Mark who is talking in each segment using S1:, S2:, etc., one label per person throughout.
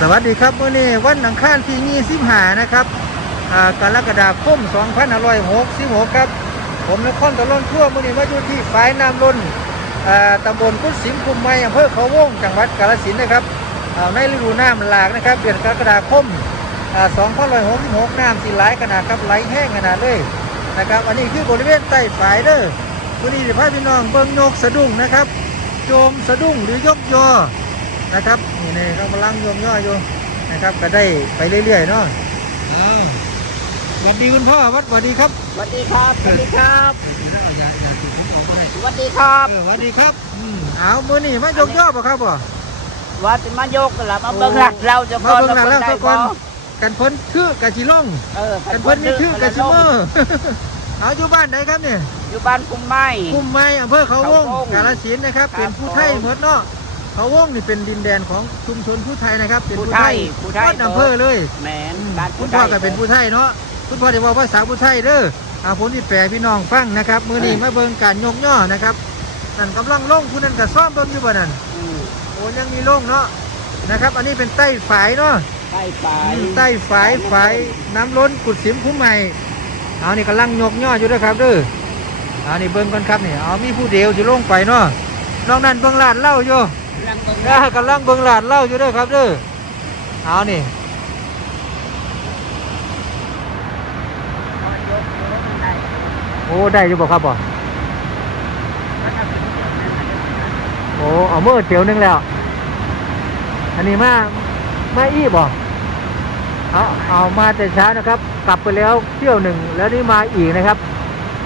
S1: สวัสดีครับมื่อนี้วันอังคารที่ยี่สิบหานะครับกรกฎาคมสองพันหร้อยหกสิบหกครับ ผมนครตะล่อนทั่วมื่อนี้มาอยู่ที่ฝายน้ำล้นตำบลกุศิมคุมไม้อำเภอเขาวงจังหวัดกาฬสินธุ์นะครับในฤดูน้ำหลากนะครับเดือนกรกฎาคมสองพันหร้อยหกสิบหกน้ำสีไหลขนาดครับไหลแห้งขนาดเลยนะครับ อันนี้คือบริเวณใต้ฝายเด้อมื่อนี้เะพาพี่น้องเบิ้งนกสะดุ้งนะครับ โจมสะดุ้งหรือยกยอ นะครับนี่นี่ก็กำลังโยมย่ออยู่นะครับ ก็ได้ไปเรื่อยๆเนาะสวัสดีคุณพ่อวัดสวัสดีครับ
S2: สวัสดีครับสวัสดีครับสวัสดีครับ
S1: สวัสดีครับอ้าวมือนี่มายกย่อป่ะครับบ่
S2: ว่าเป็นมายกกันละมาเบิ้งหลักเราจะ
S1: มาเบิ้งหลักเราสัก่อนกันพ้นคือกะชิล่องกันพ้นนี่คือกะชิเมอร์เอาอยู่บ้านไหนครับเนี่ย
S2: อยู่บ้านกุ้มไม้
S1: กุ้มไม้อำเภอเขาวงกาลสินนะครับเป็นผู้ไทยเหมือนเนาะ เขาว่องนี่เป็นดินแดนของชุมชนผู้ไทยนะครับเป็น
S2: ผู้ไทยผู้ไทย
S1: อำเภอเลย
S2: แมนบ้าน
S1: คุณพ่อก็เป็นผู้ไทยเนาะคุณพ่อจะว่าภาษาผู้ไทยเด้ออาผมที่แปลพี่น้องฟังนะครับมือนี้มาเบิ่งการยกย่อนะครับนั่นกำลังล่งผู้นั้นก็ซ่อมต้นอยู่บ่นั่นโอ้ยังมีล่งเนาะนะครับ อันนี้เป็นใต้ฝายเนาะ
S2: ใต้ฝาย
S1: ใต้ฝายฝายน้ำล้นกุดสิมคุ้มใหม่เอานี่กำลังยกย่ออยู่นะครับเด้อเอานี้เบิ่งกันครับนี่เอามีผู้เดียวจะล่งไปเนาะน้องนั่นเบิ่งลานเล่าอยู่
S2: ลังเบิ่ง
S1: กำลังเบิ่งหลานเล่าอยู่ด้วยครับด้วยเอานี่โอ้ได้อยู่บ่ครับบ่โอ้เอาเมื่อเจียวนึงแล้ว อันนี้มามาอี้บ่เอาเอามาแต่เช้านะครับ กลับไปแล้วเที่ยวหนึ่งแล้วนี่มาอีกนะครับ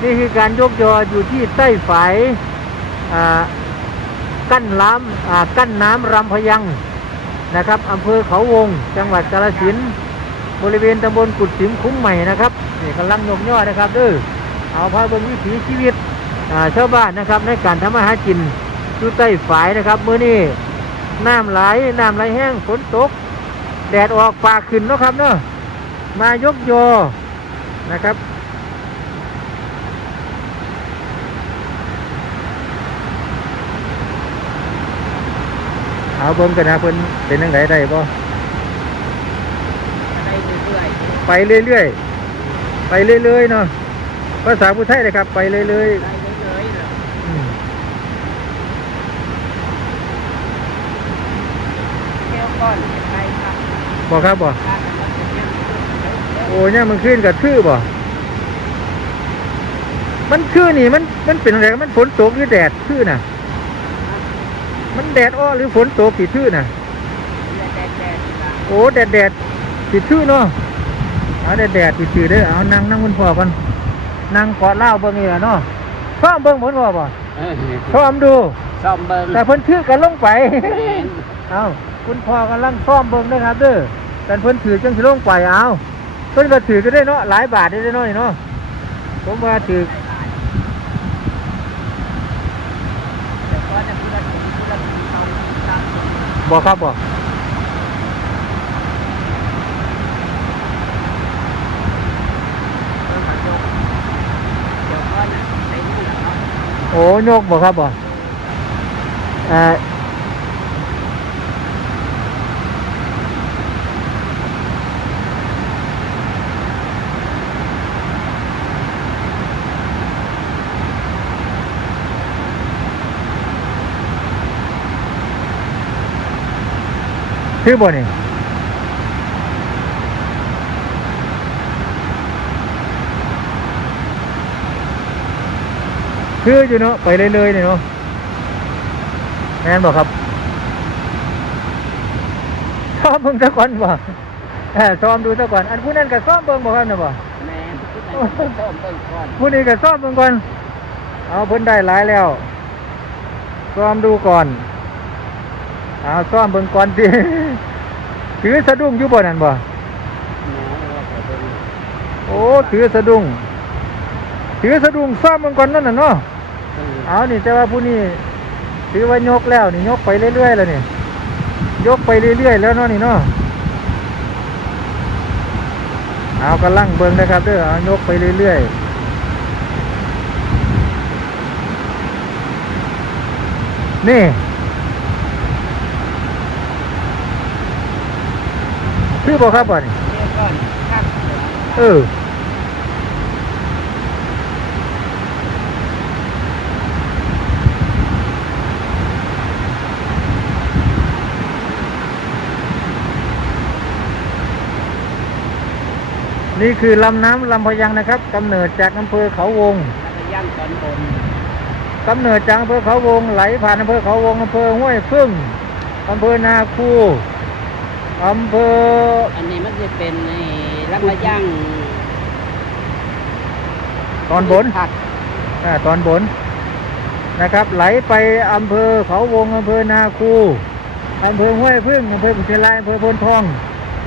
S1: นี่คือการยกยออยู่ที่ใต้ฝายอ่า กั้นล้ำกั้นน้ำรำพยังนะครับอำเภอเขาวง จังหวัดกาฬสินธุ์บริเวณตำบลกุดสิมคุ้งใหม่นะครับนี่กำลังยกย่อนะครับเออเอาพาบนวิถีชีวิตชาวบ้านนะครับในการทำอาหารกินอยู่ใต้ฝายนะครับเมื่อนี้น้ำไหลน้ำไหลแห้งฝนตก แดดออกปากขึ้นนะครับเนาะมายกโยนะครับ เอาเบิ้งกันนะเพื่อนเป็นยังไงได้บ่
S2: ไปเรื่อยๆ
S1: ไปเรื่อยๆไปเรื่อยๆเนาะภาษาพุทธไทยเลยครับ ไปเรื่อย
S2: ๆไปเรื่อยๆเอที่ยวก่อนไปครับ
S1: บอกรา
S2: จะเโอ้
S1: เนี่ยมันขึ้นกับคือบ่มันคือนี่มันมันเป็นอะไรมันฝนตกหรือแดดคือน่ะ มันแดดอ้อหรือฝนตกผิดชื่อน่ะ โอ้แดดแดดผิดชื่อเนาะเอาแดดแดดผิดชื่อเด้อเอานั่งนั่งคุณพ่อกันนั่งกอดเล่าเบิ่งนี่ละเนาะพร้อมเบิ่งหมดบ่บ่
S2: พร้อ
S1: มดู
S2: ซ่อมเบิ่ง
S1: แต่เพิ่นถือกันลงไป เอาคุณพ่อกำลังซ่อมเบิ่งนะครับเด้อแต่เพิ่นถือจังสิลงไปเอาเพิ่นก็ถือก็ได้เนาะหลายบาทได้เนาะเนาะผมว่าถือ บ่ครับบ่โอ้ยกบ่ครับบ่เอ่อ คือบ่นี่คืออยู่เนาะไปเรื่อยๆเนยเนาะแม่นบอกครับซ้อมเบิ่งสักก่อนบ่เออซ้อมดูสักก่อนอันผู้นั้นก็ซ้อมเบิ่งบ่ครับนะบ่
S2: แม่นนซ้อมเบิ่งก่อน
S1: ผู้นี้ก็ซ้อมเบิ่งก่อนเอาเพิ่นได้หลายแล้วซ้อมดูก่อน เอาซ่อมเบิ่งก่อนดิถือสะดุ้งอยู่บ่นั่นบ่โอ้ถือสะดุ้งถือสะดุ้งซ่อมเบิ่งก่อนนั่นน่ะเนาะ
S2: เอา
S1: นี่แต่ว่าผู้นี้ถือว่ายกแล้วนี่ยกไปเรื่อยๆแล้วนี่ยกไปเรื่อยๆแล้วเนาะนี่เนาะเอากระลังเบิ่งนะครับเด้อเอายกไปเรื่อยๆนี่ คือบ่ครับบ่นี่
S2: เรียกก่อนข้างเหนือ
S1: เออนี่คือลำน้ำลำพะยังนะครับกำเนิดจากอำเภอเขาวง
S2: แล้วก็ย่างตอนบน
S1: กำเนิดจากอำเภอเขาวงไหลผ่านอำเภอเขาวงอำเภอห้วยพึ่งอำเภอนาคู อำเภอ
S2: อันนี้มันจะเป็นไอ้ลำพะย่าง
S1: ตอนบน
S2: ผัก
S1: อ่าตอนบนนะครับ ไหลไปอำเภอเขาวงอำเภอนาคูอำเภอห้วยพึ่งอำเภอกุชิลายอำเภอพนทอง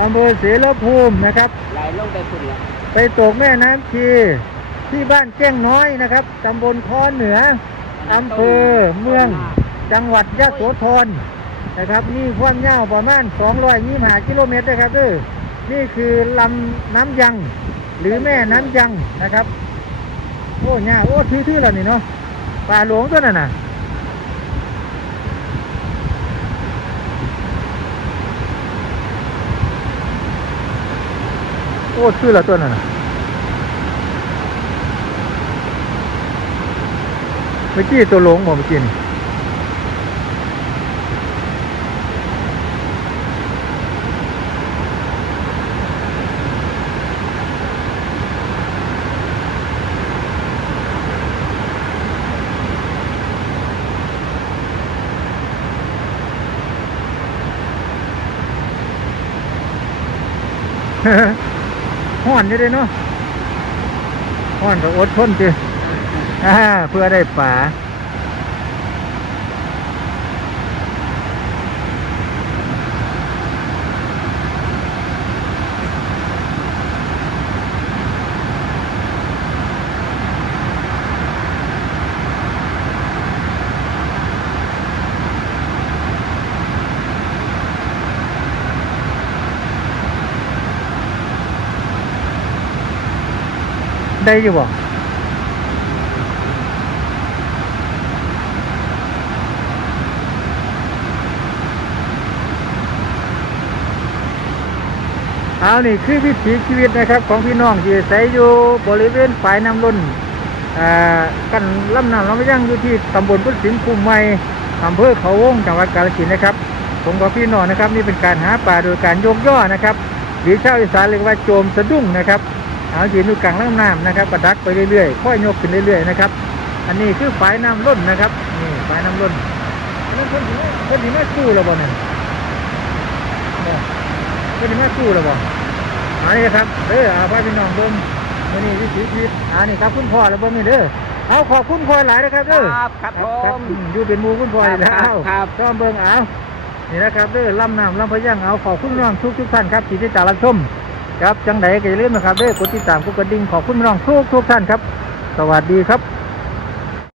S1: อำเภอเสรภูมินะครับ
S2: ไหลลงไปฝุ่นละ
S1: ไปตกแม่น้ำชีที่บ้านแจ้งน้อยนะครับตำบลค้อเหนืออำเภอเมืองจังหวัดยะโสธร นะครับนี่ความยาวประมาณ225กิโลเมตรนะครับเด้อนี่คือลำน้ำยัง หรือแม่น้ำยังนะครับโอ้ยาโอ้ทื่อๆแล้วนี่เนาะป่าหลวงตัวนั้นน่ะโอ้ทื่อแล้วตัวนั้นน่ะเมื่อกี้ตัวหลงบ่เมื่อกี้นี่ ห้อนอยู่เด้เนาะห้อนก็อดทนจีอ่าเพื่อได้ป่า ได้อยู่บ่เอานี่คือวิถีชีวิตนะครับของพี่น้องที่อาศัยอยู่บริเวณฝ่ายน้ำล้นอ่ากันลำน้ำลำไม่ยั่งอยู่ที่ตำบลพุทธสิงห์ภูมิใหม่อำเภอเขาวงจังหวัดกาฬสินธุ์นะครับ ผมกับพี่น้องนะครับ นี่เป็นการหาปลาโดยการโยกย่อนะครับหรือชาวอีสานเรียกว่าโจมสะดุ้งนะครับ เอายืนอยู่กลางลำน้ำนะครับกระดักไปเรื่อยๆค่อยยกขึ้นเรื่อยๆนะครับ อันนี้คือฝายน้ำล้นนะครับนี่ฝายน้ำล้นอันนั้นเพิ่นถึงเพิ่นถึงมาสู้แล้วบ่เนี่ยเนี่ยเพิ่นถึงมาสู้แล้วบ่อันนี้ครับเด้อเอาไปพี่น้องเบิ่งมื้อนี้วิถีชีวิตอันนี้ครับคุณพ่อแล้วเบิ่งนี่เด้อเอาขอบคุณพ่อหลายนะครับ
S2: ค
S1: เด้อ
S2: รับครับผ
S1: ครับ
S2: ม
S1: อืมอยู่เป็นหมู่คุณพ่ออยู่แล้ว
S2: ครับครับ
S1: ก็เบิ่งเอานี่นะครับเด้อลำน้ำลำพะยังเอาขอบคุณน้องทุกทุกๆท่านครับที่ติดตามรับชม ครับจังไดก็อย่าลืมนะครับเด้อกดติดตามกดกระดิ่งขอบคุณน้องทุกทุกท่านครับ สวัสดีครับ